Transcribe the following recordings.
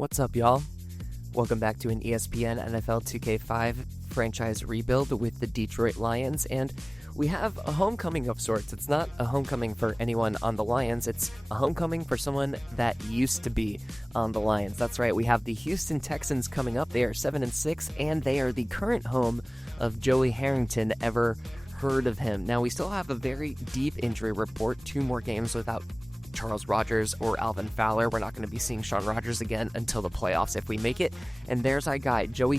What's up, y'all? Welcome back to an ESPN NFL 2K5 franchise rebuild with the Detroit Lions, and we have a homecoming of sorts. It's not a homecoming for anyone on the Lions, it's a homecoming for someone that used to be on the Lions. That's right, we have the Houston Texans coming up. They are 7-6, and they are the current home of Joey Harrington. Ever heard of him? Now, we still have a very deep injury report, 2 more games without Charles Rogers or Alvin Fowler. We're not going to be seeing Sean Rogers again until the playoffs if we make it. And there's our guy, Joey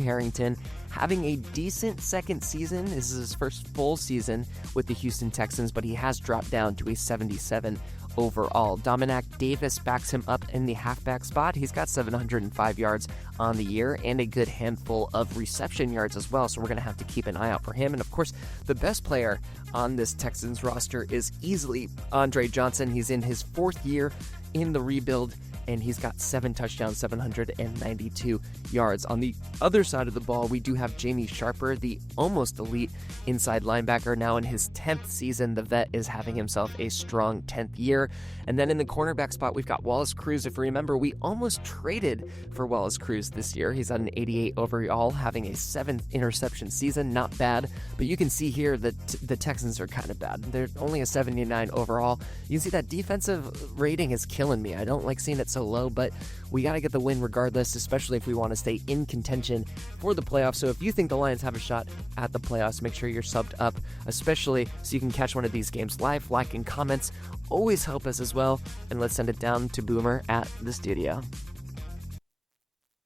Harrington, having a decent second season. This is his first full season with the Houston Texans, but he has dropped down to a 77 overall. Dominic Davis backs him up in the halfback spot. He's got 705 yards on the year and a good handful of reception yards as well, so we're going to have to keep an eye out for him. And of course, the best player on this Texans roster is easily Andre Johnson. He's in his 4th year in the rebuild, and he's got 7 touchdowns, 792 yards. On the other side of the ball, we do have Jamie Sharper, the almost elite inside linebacker, now in his 10th season. The vet is having himself a strong 10th year. And then in the cornerback spot, we've got Wallace Cruz. If you remember, we almost traded for Wallace Cruz this year. He's at an 88 overall, having a 7th interception season. Not bad, but you can see here that the Texans are kind of bad. They're only a 79 overall. You can see that defensive rating is killing me. I don't like seeing it so low, but we got to get the win regardless, especially if we want to stay in contention for the playoffs. So if you think the Lions have a shot at the playoffs, make sure you're subbed up, especially so you can catch one of these games live. Like and comments always help us as well. And let's send it down to Boomer at the studio.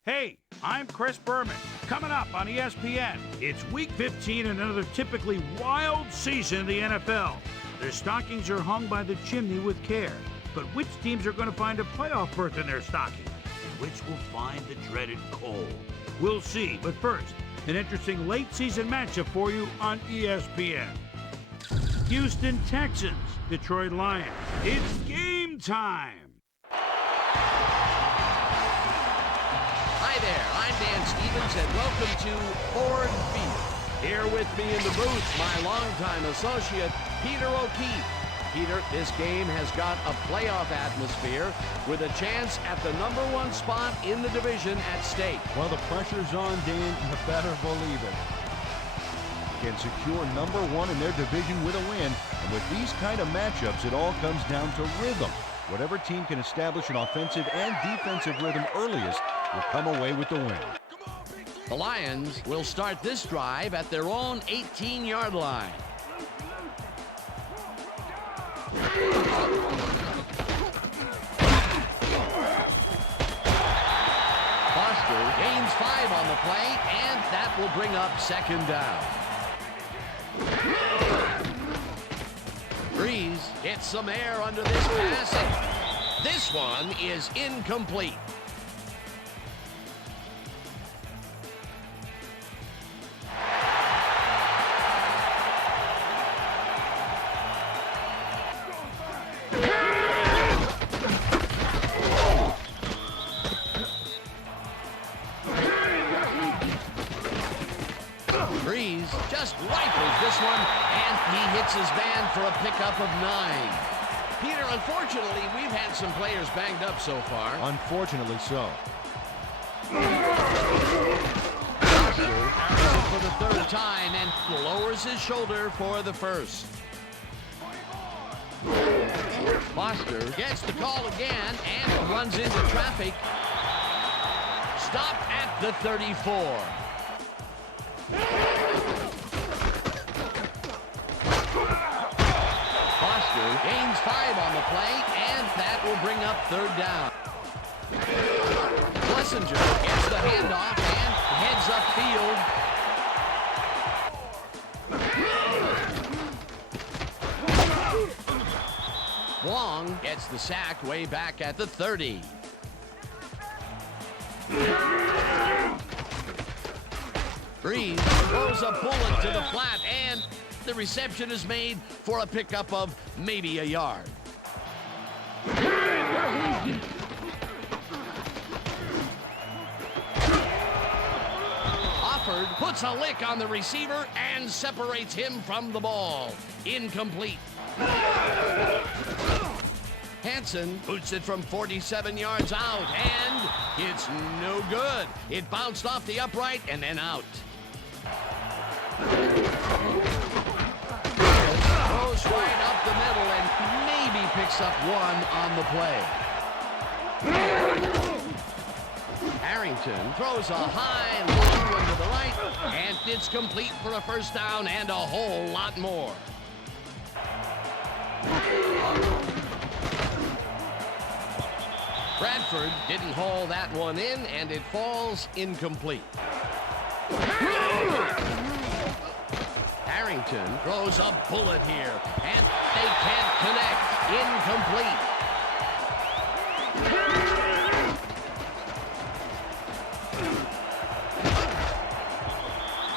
Hey, I'm Chris Berman. Coming up on ESPN, it's Week 15 and another typically wild season in the NFL. Their stockings are hung by the chimney with care. But which teams are going to find a playoff berth in their stocking? And which will find the dreaded coal? We'll see. But first, an interesting late-season matchup for you on ESPN. Houston Texans, Detroit Lions. It's game time! Hi there, I'm Dan Stevens, and welcome to Ford Field. Here with me in the booth, my longtime associate, Peter O'Keefe. Peter, this game has got a playoff atmosphere with a chance at the #1 spot in the division at stake. Well, the pressure's on, Dan. You better believe it. Can secure #1 in their division with a win. And with these kind of matchups, it all comes down to rhythm. Whatever team can establish an offensive and defensive rhythm earliest will come away with the win. The Lions will start this drive at their own 18-yard line. Foster gains 5 on the play, and that will bring up 2nd down. Breeze gets some air under this pass, and this one is incomplete. Breeze just rifles this one, and he hits his man for a pickup of 9. Peter, unfortunately, we've had some players banged up so far. Unfortunately so. Foster carries it for the 3rd time and lowers his shoulder for the 1st. Foster gets the call again and runs into traffic. Stopped at the 34. Foster gains 5 on the play, and that will bring up 3rd down. Plessinger gets the handoff and heads upfield. Wong gets the sack way back at the 30. Breeze throws a bullet to the flat, and the reception is made for a pickup of maybe a yard. Offord puts a lick on the receiver and separates him from the ball. Incomplete. Hansen boots it from 47 yards out, and It's no good. It bounced off the upright and then out. Throws right up the middle and maybe picks up one on the play. Harrington throws a high, long one to the right, and it's complete for a first down and a whole lot more. Bradford didn't haul that one in, and it falls incomplete. Harrington throws a bullet here, and they can't connect. Incomplete.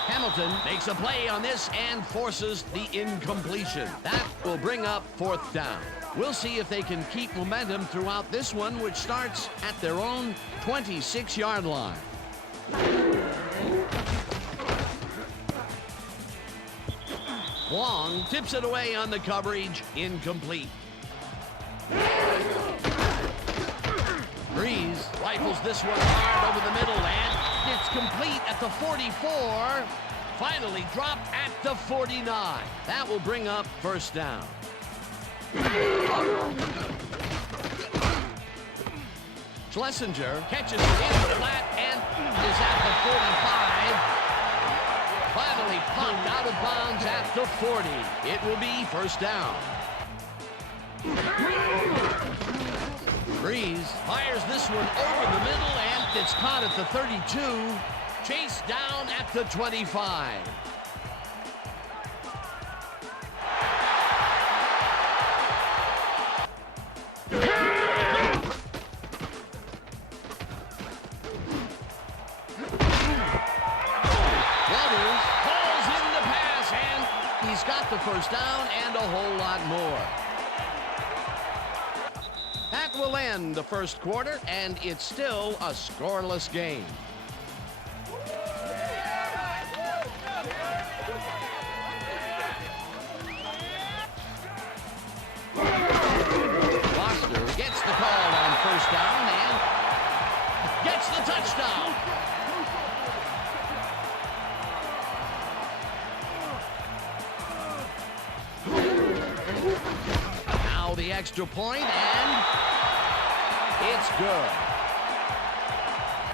Hamilton makes a play on this and forces the incompletion. That will bring up fourth down. We'll see if they can keep momentum throughout this one, which starts at their own 26-yard line. Long tips it away on the coverage. Incomplete. Breeze rifles this one hard over the middle, and it's complete at the 44. Finally dropped at the 49. That will bring up first down. Schlesinger catches it in flat and is at the 45. Finally pumped out of bounds at the 40. It will be first down. Breeze fires this one over the middle, and it's caught at the 32. Chased down at the 25. First down and a whole lot more. That will end the first quarter, and it's still a scoreless game. Foster gets the call on first down and gets the touchdown. Now the extra point, and it's good.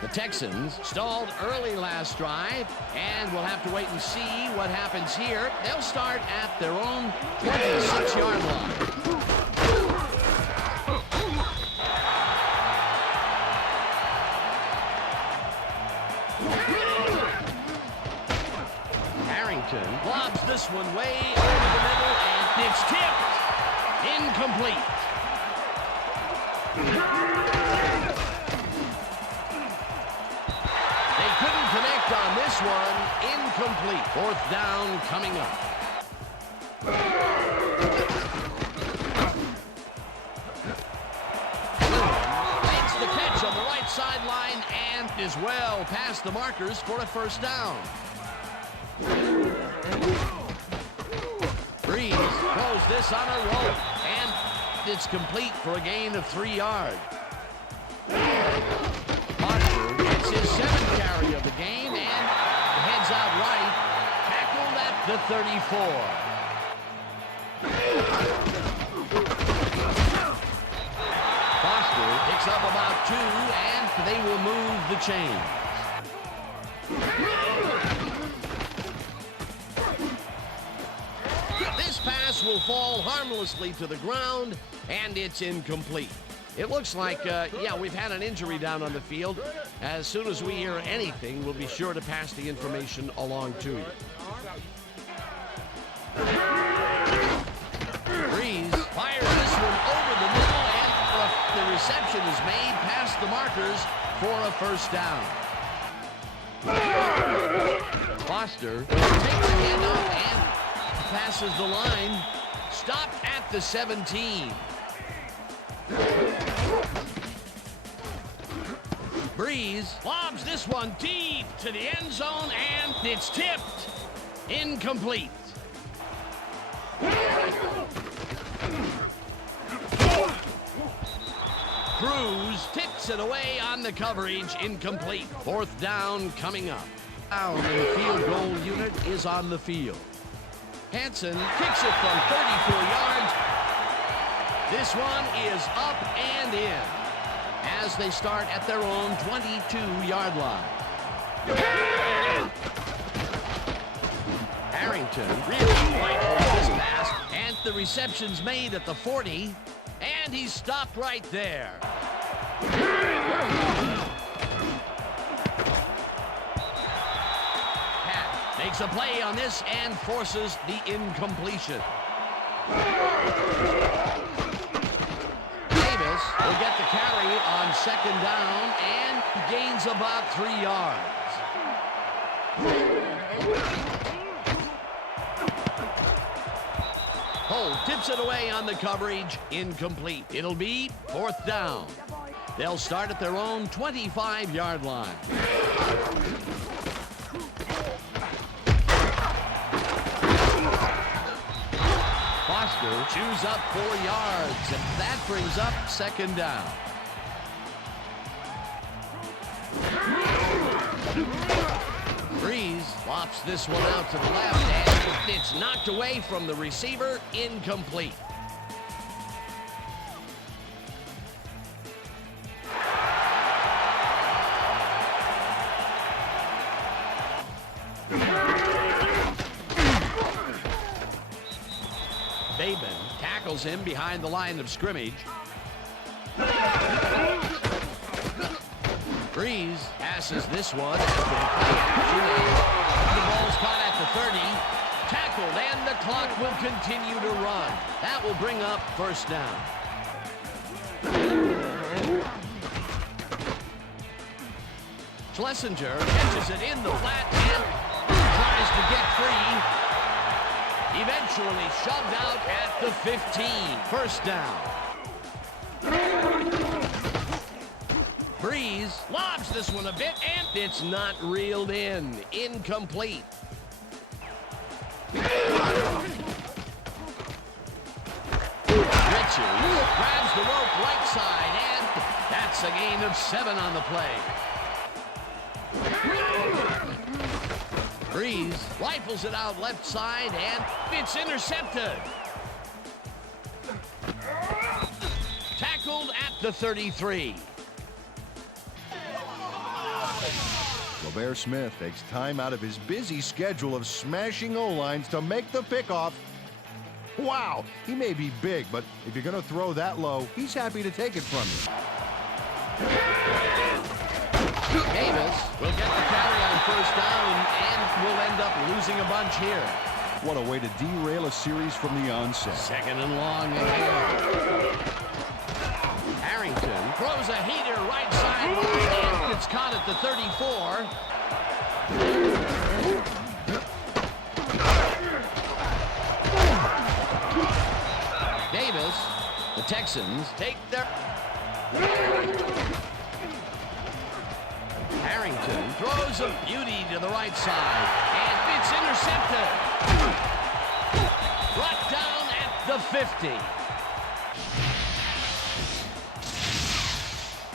The Texans stalled early last drive, and we'll have to wait and see what happens here. They'll start at their own 26-yard line. Harrington lobs this one way over the middle, and it's tipped. Incomplete. They couldn't connect on this one. Incomplete. Fourth down coming up. Makes the catch on the right sideline and is well past the markers for a first down. Breeze throws this on a roll, and it's complete for a gain of 3 yards. Foster gets his 7th carry of the game and heads out right, tackled at the 34. Foster picks up about 2, and they will move the chains. Pass will fall harmlessly to the ground, and it's incomplete. It looks like, we've had an injury down on the field. As soon as we hear anything, we'll be sure to pass the information along to you. Breeze fires this one over the middle, and the reception is made past the markers for a first down. Foster takes the handoff and passes the line, stopped at the 17. Breeze lobs this one deep to the end zone, and it's tipped. Incomplete. Threw throws, tips it away on the coverage, incomplete. Fourth down coming up. Down in the field goal unit is on the field. Hansen kicks it from 34 yards. This one is up and in as they start at their own 22-yard line. Harrington really rifles this pass, and the reception's made at the 40, and he's stopped right there. Pat makes a play on this and forces the incompletion. Davis will get the carry on second down and gains about 3 yards. Holt tips it away on the coverage, incomplete. It'll be fourth down. They'll start at their own 25-yard line. Foster chews up 4 yards, and that brings up second down. Breeze flops this one out to the left, and it's knocked away from the receiver, incomplete. Bateman tackles him behind the line of scrimmage. Breeze passes this one. The ball's caught at the 30. Tackled, and the clock will continue to run. That will bring up first down. Schlesinger catches it in the flat and tries to get free. Eventually shoved out at the 15. First down. Breeze lobs this one a bit, and it's not reeled in. Incomplete. Richards grabs the rope right side, and that's a gain of 7 on the play. Breeze rifles it out left side, and it's intercepted. Tackled at the 33. Robert Smith takes time out of his busy schedule of smashing O-lines to make the pickoff. Wow, he may be big, but if you're going to throw that low, he's happy to take it from you. Davis will get the carry on first down and will end up losing a bunch here. What a way to derail a series from the onset. Second and long ahead. Harrington throws a heater right sideline, and it's caught at the 34. Davis, the Texans take their... Harrington throws a beauty to the right side, and it's intercepted. Brought down at the 50.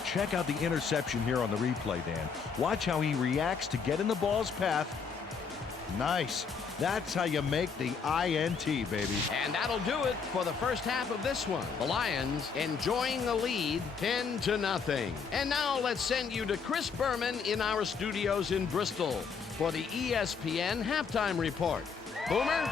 Check out the interception here on the replay, Dan. Watch how he reacts to get in the ball's path. Nice. That's how you make the INT, baby. And that'll do it for the first half of this one. The Lions enjoying the lead 10-0. And now let's send you to Chris Berman in our studios in Bristol for the ESPN Halftime Report. Boomer?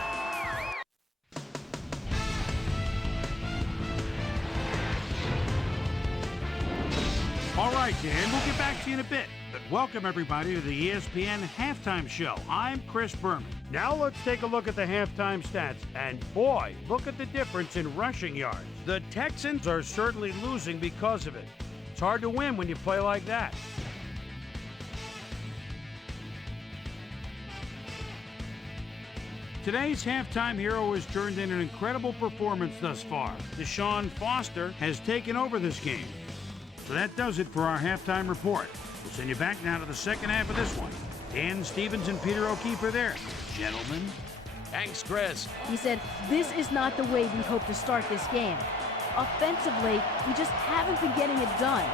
All right, Dan, we'll get back to you in a bit. But welcome, everybody, to the ESPN Halftime Show. I'm Chris Berman. Now let's take a look at the halftime stats. And boy, look at the difference in rushing yards. The Texans are certainly losing because of it. It's hard to win when you play like that. Today's halftime hero has turned in an incredible performance thus far. Deshaun Foster has taken over this game. So that does it for our halftime report. We'll send you back now to the second half of this one. Dan Stevens and Peter O'Keefe are there. Gentlemen. Thanks, Chris. He said, "This is not the way we hope to start this game." Offensively, we just haven't been getting it done.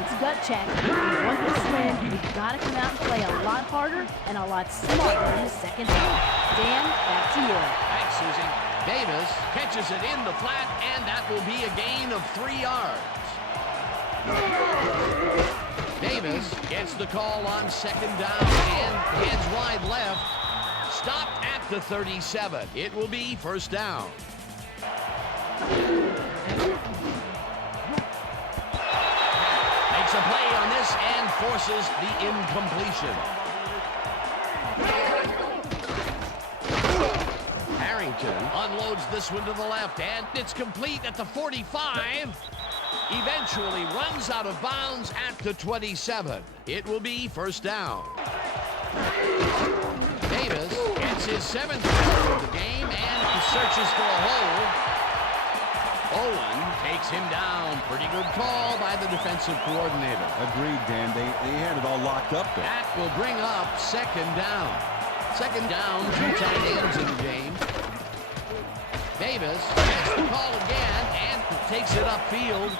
It's gut check. If we want this win, we've got to come out and play a lot harder and a lot smarter in the second half. Dan, back to you. Thanks, Susie. Davis catches it in the flat, and that will be a gain of 3 yards. Davis gets the call on second down and heads wide left. Stopped at the 37. It will be first down. Makes a play on this and forces the incompletion. Harrington unloads this one to the left, and it's complete at the 45. Eventually runs out of bounds at the 27. It will be first down. Davis gets his 7th goal of the game and searches for a hole. Owen takes him down. Pretty good call by the defensive coordinator. Agreed, Dan. They had it all locked up there. That will bring up second down. Second down, 2 tight ends in the game. Davis gets the call again and takes it upfield.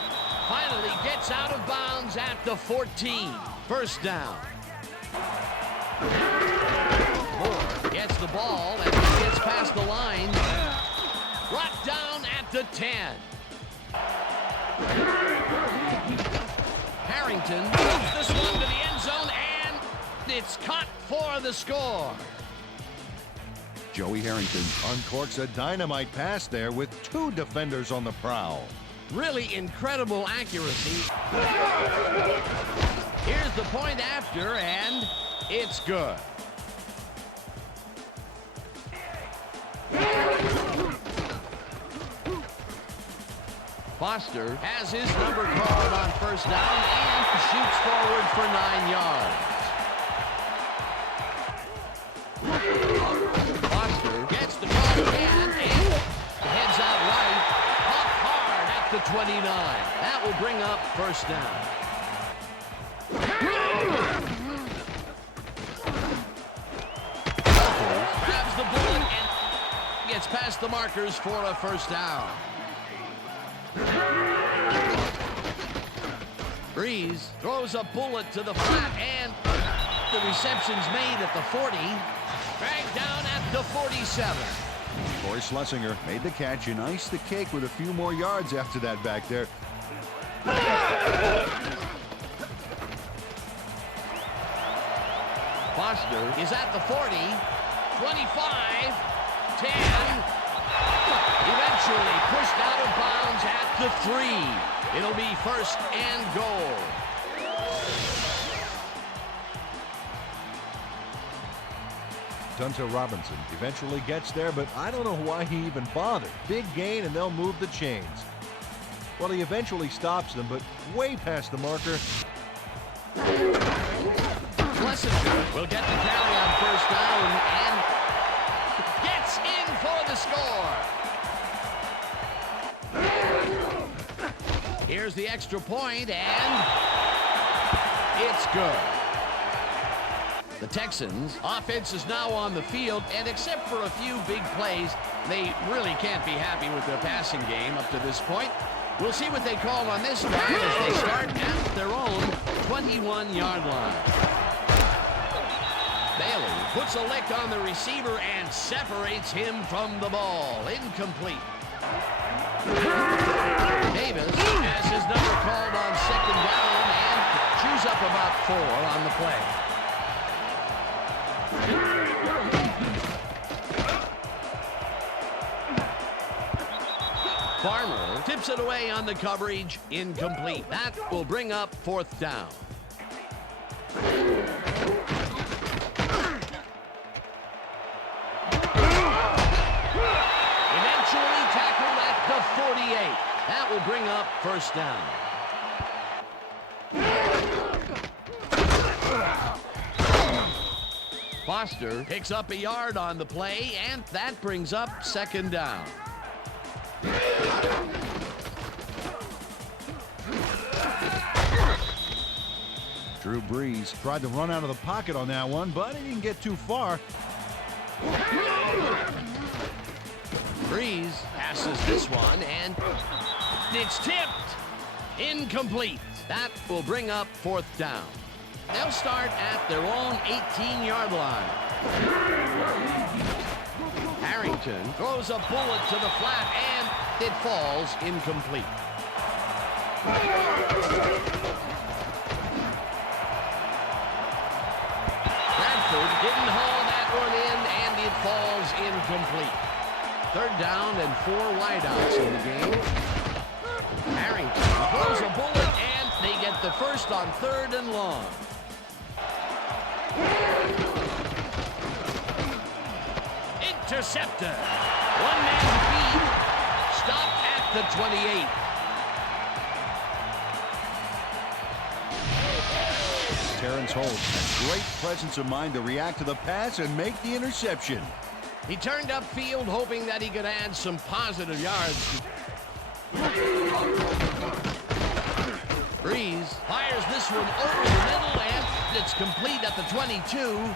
Finally gets out of bounds at the 14. First down. Moore gets the ball and he gets past the line. Brought down at the 10. Harrington puts this one to the end zone, and it's caught for the score. Joey Harrington uncorks a dynamite pass there with 2 defenders on the prowl. Really incredible accuracy. Here's the point after, and it's good. Foster has his number called on first down and shoots forward for 9 yards. Foster gets the call again and heads out right. Up hard at the 29. That will bring up first down. Grabs the bullet and gets past the markers for a first down. Breeze throws a bullet to the flat, and the reception's made at the 40. Dragged down at the 47. Corey Schlesinger made the catch and iced the cake with a few more yards after that back there. Foster is at the 40, 25, 10. Eventually pushed out of bounds at the 3. It'll be first and goal. Tunta Robinson eventually gets there, but I don't know why he even bothered. Big gain, and they'll move the chains. Well, he eventually stops them, but way past the marker. Schlesinger will get the carry on first down and gets in for the score. Here's the extra point, and it's good. The Texans' offense is now on the field, and except for a few big plays, they really can't be happy with their passing game up to this point. We'll see what they call on this drive as they start at their own 21-yard line. Bailey puts a lick on the receiver and separates him from the ball. Incomplete. Davis has his number called on second down and chews up about 4 on the play. Farmer tips it away on the coverage. Incomplete. That will bring up fourth down. Eventually tackled at the 48. That will bring up first down. Foster picks up a yard on the play, and that brings up second down. Drew Brees tried to run out of the pocket on that one, but he didn't get too far. Brees passes this one, and it's tipped. Incomplete. That will bring up 4th down. They'll start at their own 18-yard line. Harrington throws a bullet to the flat, and it falls incomplete. Bradford didn't haul that one in, and it falls incomplete. 3rd down and 4 wideouts in the game. Harrington throws a bullet, and they get the first on 3rd and long. Intercepted. One-man beat. Stopped at the 28. Terrence Holt has great presence of mind to react to the pass and make the interception. He turned upfield hoping that he could add some positive yards. Breeze fires this one over the middle, and it's complete at the 22.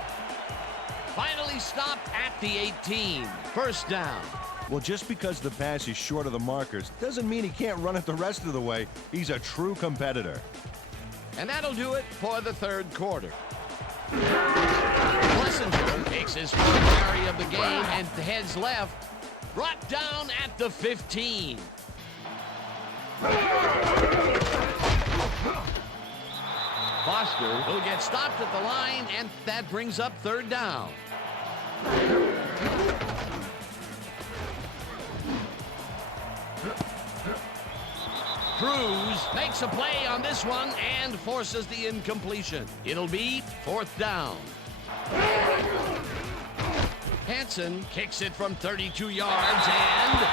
Finally stopped at the 18. 1st down. Well, just because the pass is short of the markers doesn't mean he can't run it the rest of the way. He's a true competitor. And that'll do it for the 3rd quarter. Plessinger takes his 4th carry of the game and heads left. Brought down at the 15. Foster will get stopped at the line, and that brings up 3rd down. Cruz makes a play on this one and forces the incompletion. It'll be 4th down. Hansen kicks it from 32 yards and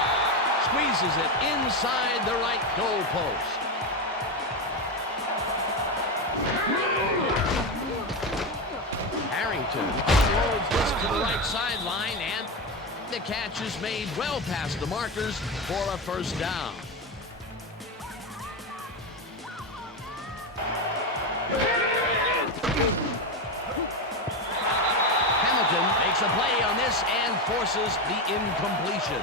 squeezes it inside the right goal post. Harrington unloads this to the right sideline, and the catch is made well past the markers for a 1st down. Hamilton makes a play on this and forces the incompletion.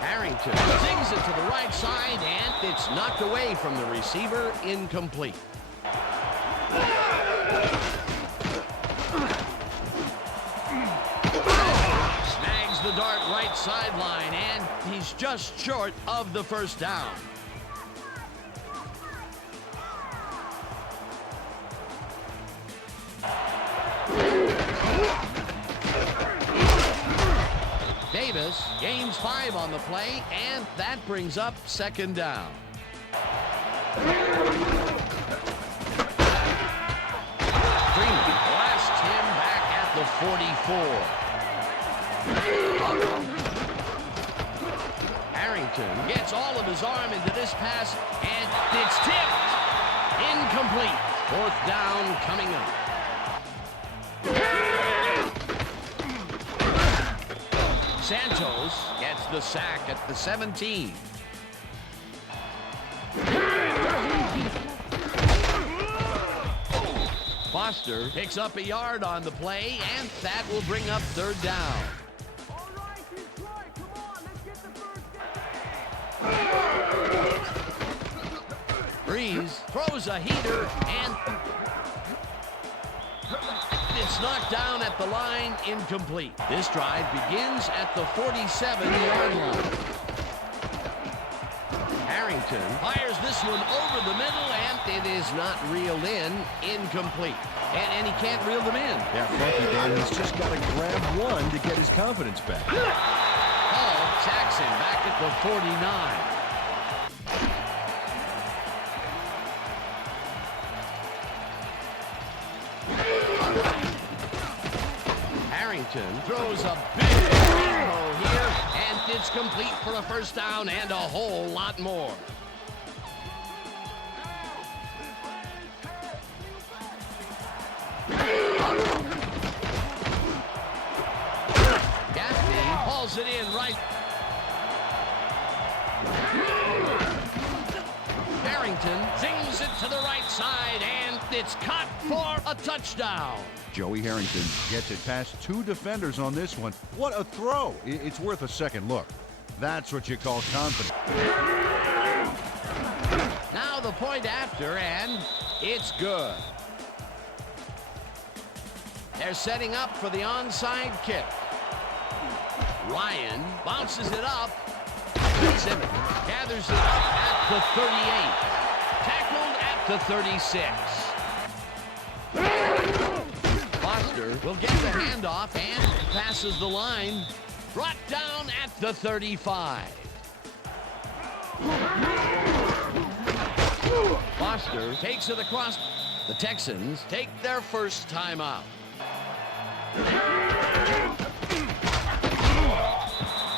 Harrington zings it to the right side, and it's knocked away from the receiver, incomplete. Snags the dart right sideline, and he's just short of the 1st down. Davis gains 5 on the play, and that brings up 2nd down. Freeman blasts him back at the 44. Harrington gets all of his arm into this pass, and it's tipped. Incomplete. 4th down coming up. Santos gets the sack at the 17. Foster picks up a yard on the play, and that will bring up 3rd down. All right, Detroit, come on, let's get the 1st down. Breeze throws a heater, and it's knocked down at the line, incomplete. This drive begins at the 47-yard line. Harrington fires this one over the middle, and it is not reeled in, incomplete. And he can't reel them in. Yeah, Frankie, Dan, he's just got to grab one to get his confidence back. Hall sacks him back at the 49. Harrington throws a big rainbow here, and it's complete for a 1st down and a whole lot more. Gaffney hauls it in right. Harrington zings it to the right side, and it's caught for a touchdown. Joey Harrington gets it past 2 defenders on this one. What a throw. It's worth a second look. That's what you call confidence. Now the point after, and it's good. They're setting up for the onside kick. Ryan bounces it up. Simmons gathers it up at the 38. Tackled at the 36. Foster will get the handoff and passes the line. Brought down at the 35. Foster takes it across. The Texans take their first timeout.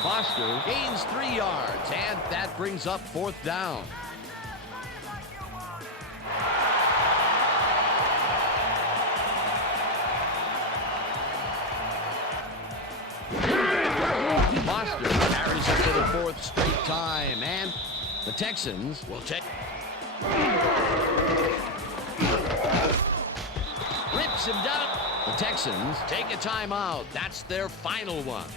Foster gains 3 yards, and that brings up 4th down. Foster carries it for the 4th straight time, and the Texans will take. Rips him down. The Texans take a timeout. That's their final one.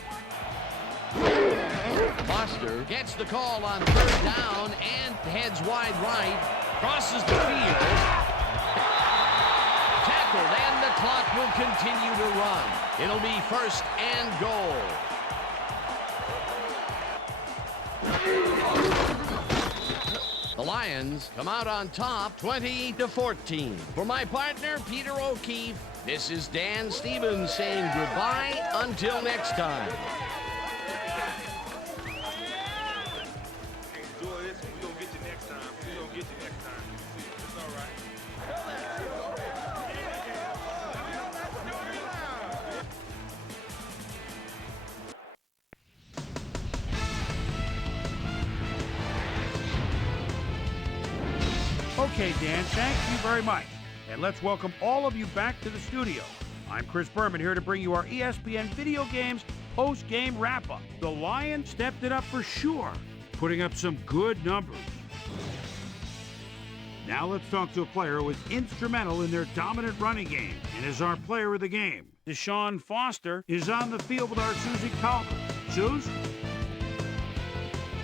Foster gets the call on 3rd down and heads wide right. Crosses the field. Tackled, and the clock will continue to run. It'll be 1st and goal. The Lions come out on top 20-14. For my partner, Peter O'Keefe, this is Dan Stevens saying goodbye until next time. Enjoy this. We're going to get you next time. It's all right. Okay, Dan, thank you very much. And let's welcome all of you back to the studio. I'm Chris Berman here to bring you our ESPN Video Games post-game wrap-up. The Lions stepped it up for sure, putting up some good numbers. Now let's talk to a player who was instrumental in their dominant running game and is our player of the game. Deshaun Foster is on the field with our Susie Calvert. Suze?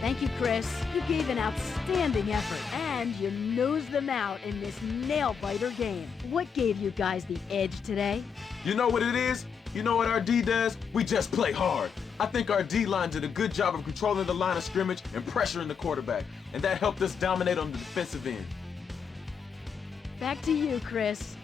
Thank you, Chris. You gave an outstanding effort, and you nosed them out in this nail-biter game. What gave you guys the edge today? You know what it is? You know what our D does? We just play hard. I think our D-line did a good job of controlling the line of scrimmage and pressuring the quarterback, and that helped us dominate on the defensive end. Back to you, Chris.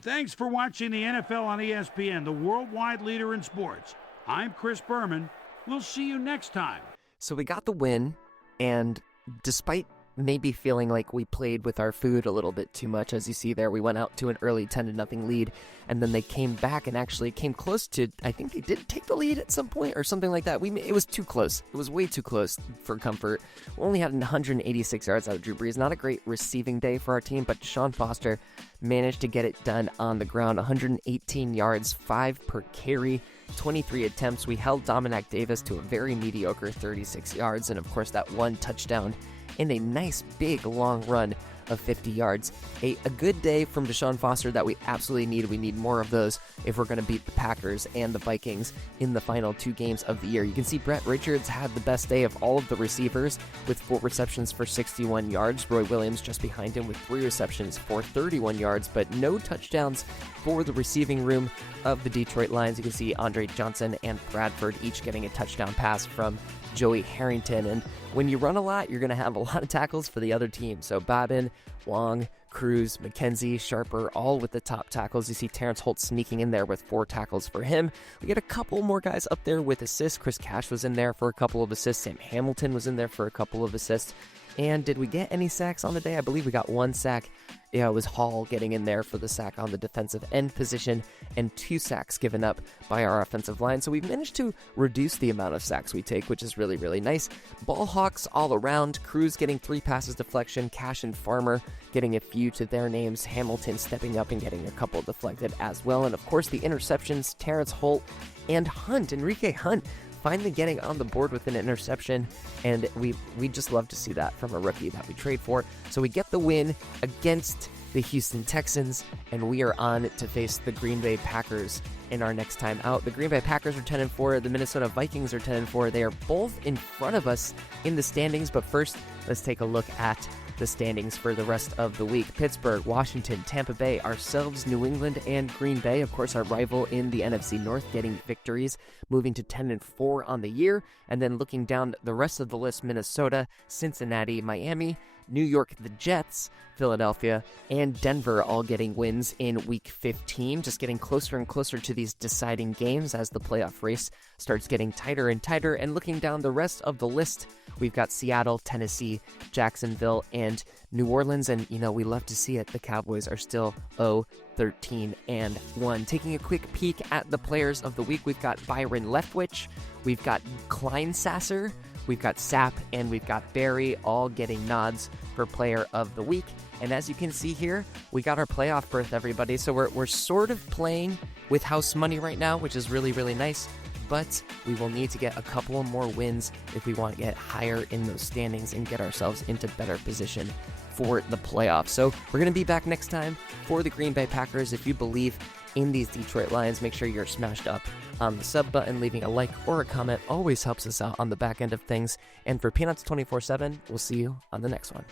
Thanks for watching the NFL on ESPN, the worldwide leader in sports. I'm Chris Berman. We'll see you next time. So we got the win, and despite maybe feeling like we played with our food a little bit too much, as you see there, we went out to an early 10-0 lead, and then they came back and actually came close to, I think they did take the lead at some point or something like that. It was too close. It was way too close for comfort. We only had 186 yards out of Drew Brees. Not a great receiving day for our team, but Deshaun Foster managed to get it done on the ground. 118 yards, 5 per carry. 23 attempts. We held Dominic Davis to a very mediocre 36 yards, and of course that one touchdown and a nice big long run of 50 yards. A good day from Deshaun Foster that we absolutely need. We need more of those if we're going to beat the Packers and the Vikings in the final 2 games of the year. You can see Brett Richards had the best day of all of the receivers with 4 receptions for 61 yards. Roy Williams just behind him with 3 receptions for 31 yards, but no touchdowns for the receiving room of the Detroit Lions. You can see Andre Johnson and Bradford each getting a touchdown pass from Joey Harrington. And when you run a lot, you're going to have a lot of tackles for the other team. So Babin, Wong, Cruz, McKenzie, Sharper, all with the top tackles. You see Terrence Holt sneaking in there with 4 tackles for him. We get a couple more guys up there with assists. Chris Cash was in there for a couple of assists. Sam Hamilton was in there for a couple of assists. And did we get any sacks on the day? I believe we got 1 sack. Yeah, it was Hall getting in there for the sack on the defensive end position, and 2 sacks given up by our offensive line. So we've managed to reduce the amount of sacks we take, which is really, really nice. Ball hawks all around. Cruz getting 3 passes deflection. Cash and Farmer getting a few to their names. Hamilton stepping up and getting a couple deflected as well. And of course the interceptions, Terrence Holt and Hunt, Enrique Hunt, finally getting on the board with an interception, and we just love to see that from a rookie that we trade for. So we get the win against the Houston Texans, and we are on to face the Green Bay Packers in our next time out. The Green Bay Packers are 10-4. The Minnesota Vikings are 10-4. They are both in front of us in the standings, but first, let's take a look at the standings for the rest of the week. Pittsburgh, Washington, Tampa Bay, ourselves, New England, and Green Bay, of course, our rival in the NFC North, getting victories, moving to 10-4 on the year. And then looking down the rest of the list, Minnesota, Cincinnati, Miami, New York, the Jets, Philadelphia, and Denver all getting wins in Week 15, just getting closer and closer to these deciding games as the playoff race starts getting tighter and tighter. And looking down the rest of the list, we've got Seattle, Tennessee, Jacksonville, and New Orleans, and we love to see it. The Cowboys are still 0-13-1. Taking a quick peek at the players of the week, we've got Byron Leftwich, we've got Kleinsasser, we've got Sapp, and we've got Barry, all getting nods for player of the week. And as you can see here, we got our playoff berth, everybody. So we're sort of playing with house money right now, which is really, really nice. But we will need to get a couple more wins if we want to get higher in those standings and get ourselves into better position for the playoffs. So we're going to be back next time for the Green Bay Packers. If you believe in these Detroit Lions, make sure you're smashed up on the sub button. Leaving a like or a comment always helps us out on the back end of things. And for Peanuts 24/7, we'll see you on the next one.